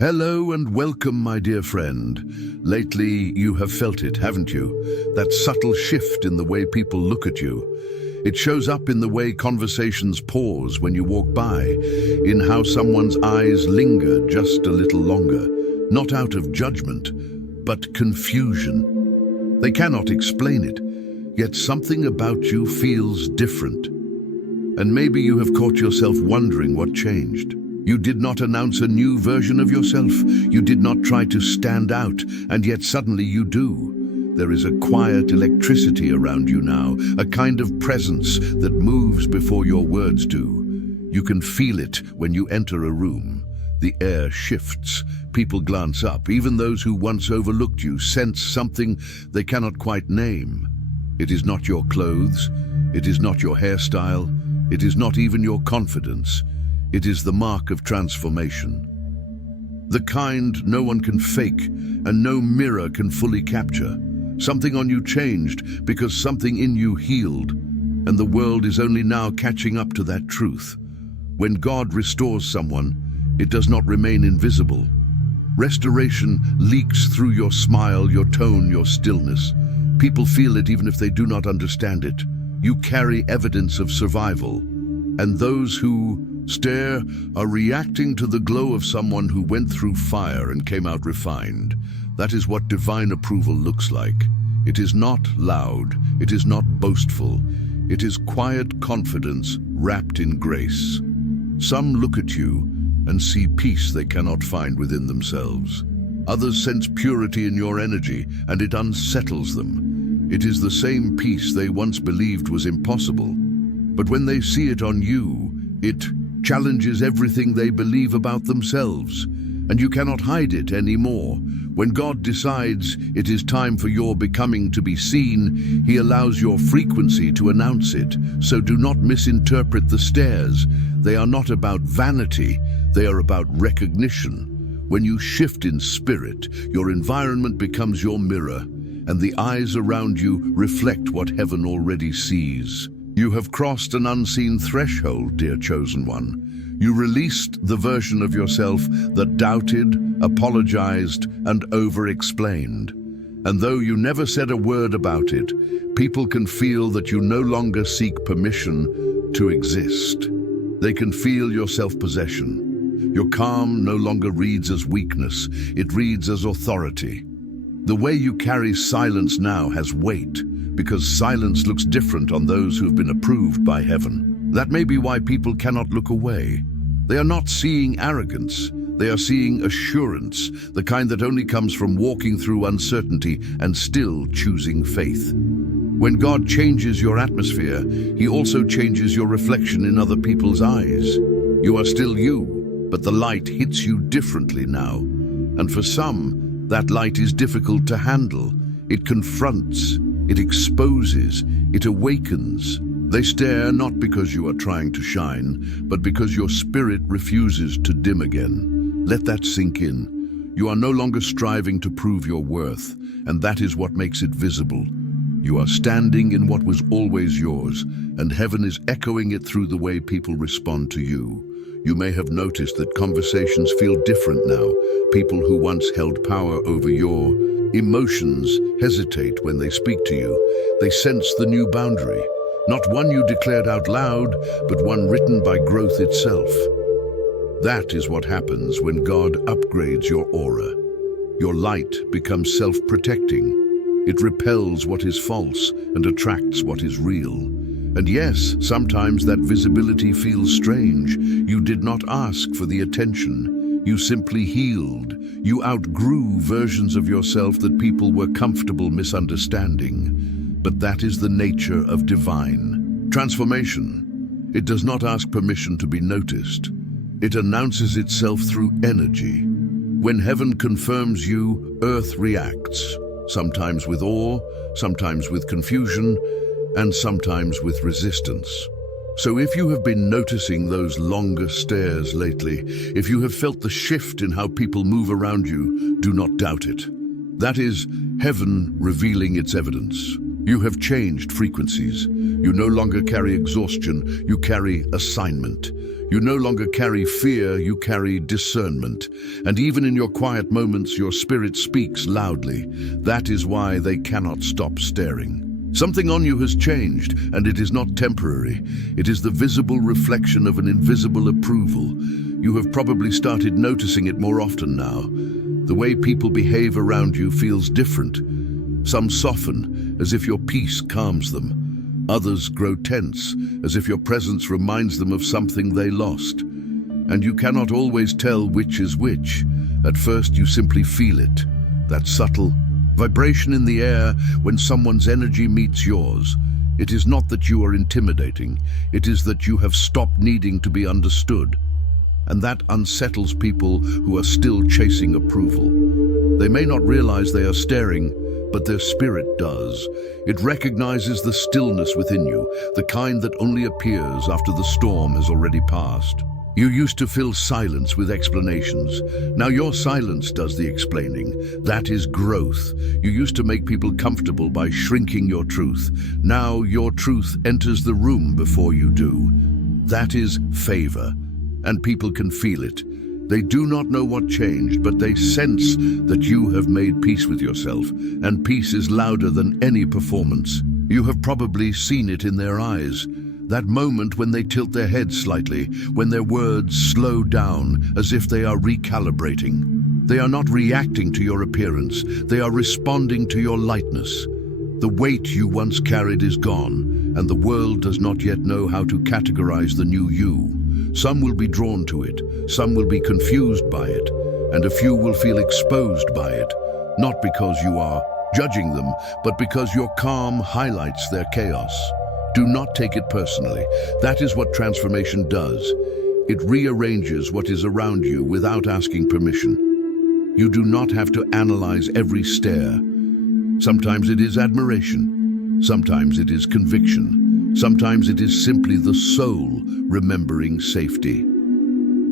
Hello and welcome, my dear friend. Lately, you have felt it, haven't you? That subtle shift in the way people look at you. It shows up in the way conversations pause when you walk by, in how someone's eyes linger just a little longer, not out of judgment, but confusion. They cannot explain it, yet something about you feels different. And maybe you have caught yourself wondering what changed. You did not announce a new version of yourself. You did not try to stand out, and yet suddenly you do. There is a quiet electricity around you now, a kind of presence that moves before your words do. You can feel it when you enter a room. The air shifts. People glance up. Even those who once overlooked you sense something they cannot quite name. It is not your clothes. It is not your hairstyle. It is not even your confidence. It is the mark of transformation. The kind no one can fake and no mirror can fully capture. Something on you changed because something in you healed, and the world is only now catching up to that truth. When God restores someone, it does not remain invisible. Restoration leaks through your smile, your tone, your stillness. People feel it even if they do not understand it. You carry evidence of survival, and those who stare are reacting to the glow of someone who went through fire and came out refined. That is what divine approval looks like. It is not loud, it is not boastful. It is quiet confidence wrapped in grace. Some look at you and see peace they cannot find within themselves. Others sense purity in your energy, and it unsettles them. It is the same peace they once believed was impossible. But when they see it on you, it challenges everything they believe about themselves, and you cannot hide it anymore. When God decides it is time for your becoming to be seen, He allows your frequency to announce it. So do not misinterpret the stares. They are not about vanity, they are about recognition. When you shift in spirit, your environment becomes your mirror, and the eyes around you reflect what heaven already sees. You have crossed an unseen threshold, dear chosen one. You released the version of yourself that doubted, apologized, and over-explained. And though you never said a word about it, people can feel that you no longer seek permission to exist. They can feel your self-possession. Your calm no longer reads as weakness, it reads as authority. The way you carry silence now has weight, because silence looks different on those who have been approved by heaven. That may be why people cannot look away. They are not seeing arrogance, they are seeing assurance, the kind that only comes from walking through uncertainty and still choosing faith. When God changes your atmosphere, He also changes your reflection in other people's eyes. You are still you, but the light hits you differently now. And for some, that light is difficult to handle. It confronts, it exposes, it awakens. They stare not because you are trying to shine, but because your spirit refuses to dim again. Let that sink in. You are no longer striving to prove your worth, and that is what makes it visible. You are standing in what was always yours, and heaven is echoing it through the way people respond to you. You may have noticed that conversations feel different now. People who once held power over your emotions hesitate when they speak to you. They sense the new boundary, not one you declared out loud, but one written by growth itself. That is what happens when God upgrades your aura. Your light becomes self-protecting. It repels what is false and attracts what is real. And yes, sometimes that visibility feels strange. You did not ask for the attention. You simply healed. You outgrew versions of yourself that people were comfortable misunderstanding. But that is the nature of divine transformation. It does not ask permission to be noticed. It announces itself through energy. When heaven confirms you, earth reacts, sometimes with awe, sometimes with confusion, and sometimes with resistance. So if you have been noticing those longer stares lately, if you have felt the shift in how people move around you, do not doubt it. That is heaven revealing its evidence. You have changed frequencies. You no longer carry exhaustion, you carry assignment. You no longer carry fear, you carry discernment. And even in your quiet moments, your spirit speaks loudly. That is why they cannot stop staring. Something on you has changed, and it is not temporary. It is the visible reflection of an invisible approval. You have probably started noticing it more often now. The way people behave around you feels different. Some soften, as if your peace calms them. Others grow tense, as if your presence reminds them of something they lost. And you cannot always tell which is which. At first you simply feel it, that subtle vibration in the air when someone's energy meets yours. It is not that you are intimidating, it is that you have stopped needing to be understood. And that unsettles people who are still chasing approval. They may not realize they are staring, but their spirit does. It recognizes the stillness within you, the kind that only appears after the storm has already passed. You used to fill silence with explanations. Now your silence does the explaining. That is growth. You used to make people comfortable by shrinking your truth. Now your truth enters the room before you do. That is favor, and people can feel it. They do not know what changed, but they sense that you have made peace with yourself, and peace is louder than any performance. You have probably seen it in their eyes. That moment when they tilt their heads slightly, when their words slow down as if they are recalibrating. They are not reacting to your appearance, they are responding to your lightness. The weight you once carried is gone, and the world does not yet know how to categorize the new you. Some will be drawn to it, some will be confused by it, and a few will feel exposed by it, not because you are judging them, but because your calm highlights their chaos. Do not take it personally. That is what transformation does. It rearranges what is around you without asking permission. You do not have to analyze every stare. Sometimes it is admiration. Sometimes it is conviction. Sometimes it is simply the soul remembering safety.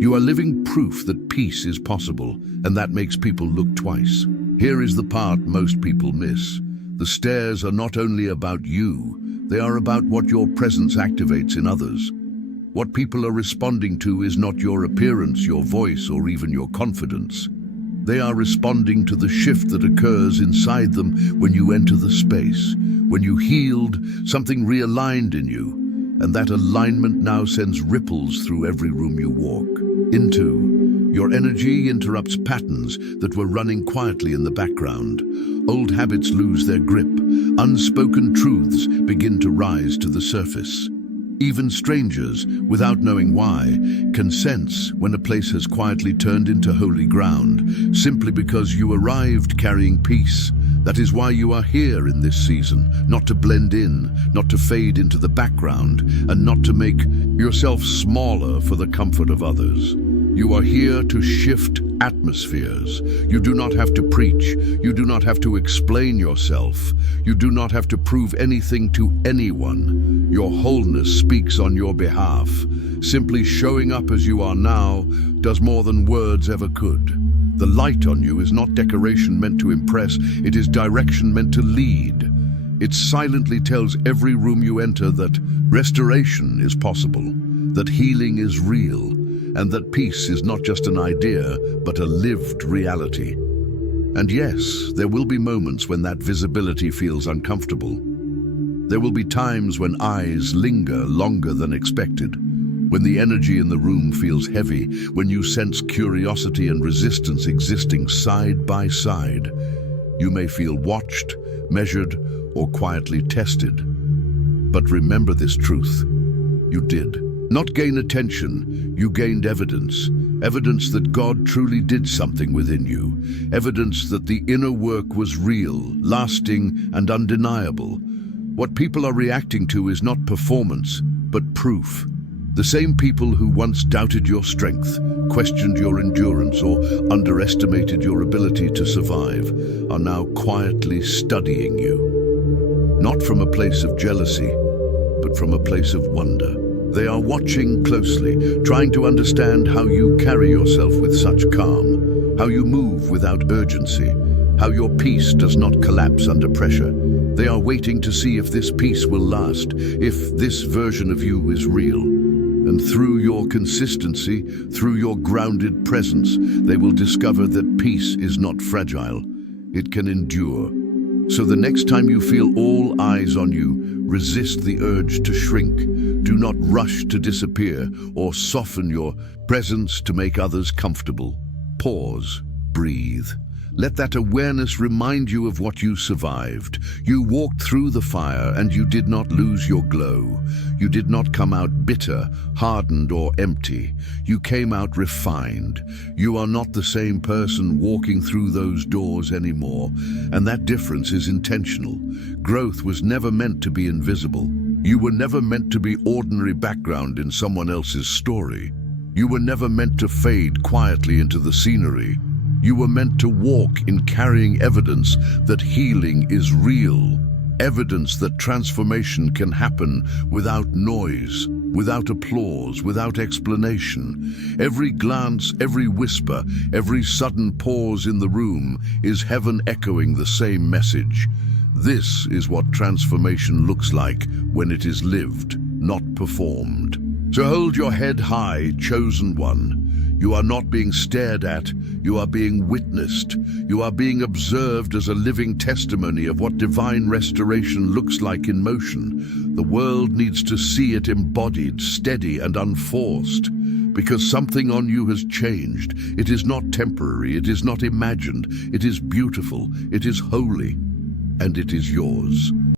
You are living proof that peace is possible, and that makes people look twice. Here is the part most people miss. The stares are not only about you, they are about what your presence activates in others. What people are responding to is not your appearance, your voice, or even your confidence. They are responding to the shift that occurs inside them when you enter the space. When you healed, something realigned in you, and that alignment now sends ripples through every room you walk into. Your energy interrupts patterns that were running quietly in the background. Old habits lose their grip. Unspoken truths begin to rise to the surface. Even strangers, without knowing why, can sense when a place has quietly turned into holy ground, simply because you arrived carrying peace. That is why you are here in this season, not to blend in, not to fade into the background, and not to make yourself smaller for the comfort of others. You are here to shift atmospheres. You do not have to preach. You do not have to explain yourself. You do not have to prove anything to anyone. Your wholeness speaks on your behalf. Simply showing up as you are now does more than words ever could. The light on you is not decoration meant to impress. It is direction meant to lead. It silently tells every room you enter that restoration is possible, that healing is real, and that peace is not just an idea, but a lived reality. And yes, there will be moments when that visibility feels uncomfortable. There will be times when eyes linger longer than expected, when the energy in the room feels heavy, when you sense curiosity and resistance existing side by side. You may feel watched, measured, or quietly tested. But remember this truth: you did not gain attention, you gained evidence. Evidence that God truly did something within you. Evidence that the inner work was real, lasting, and undeniable. What people are reacting to is not performance, but proof. The same people who once doubted your strength, questioned your endurance, or underestimated your ability to survive are now quietly studying you. Not from a place of jealousy, but from a place of wonder. They are watching closely, trying to understand how you carry yourself with such calm, how you move without urgency, how your peace does not collapse under pressure. They are waiting to see if this peace will last, if this version of you is real. And through your consistency, through your grounded presence, they will discover that peace is not fragile. It can endure. So the next time you feel all eyes on you, resist the urge to shrink. Do not rush to disappear or soften your presence to make others comfortable. Pause, breathe. Let that awareness remind you of what you survived. You walked through the fire and you did not lose your glow. You did not come out bitter, hardened, or empty. You came out refined. You are not the same person walking through those doors anymore, and that difference is intentional. Growth was never meant to be invisible. You were never meant to be ordinary background in someone else's story. You were never meant to fade quietly into the scenery. You were meant to walk in carrying evidence that healing is real, evidence that transformation can happen without noise, without applause, without explanation. Every glance, every whisper, every sudden pause in the room is heaven echoing the same message. This is what transformation looks like when it is lived, not performed. So hold your head high, chosen one. You are not being stared at, you are being witnessed. You are being observed as a living testimony of what divine restoration looks like in motion. The world needs to see it embodied, steady, and unforced. Because something on you has changed. It is not temporary, it is not imagined. It is beautiful, it is holy, and it is yours.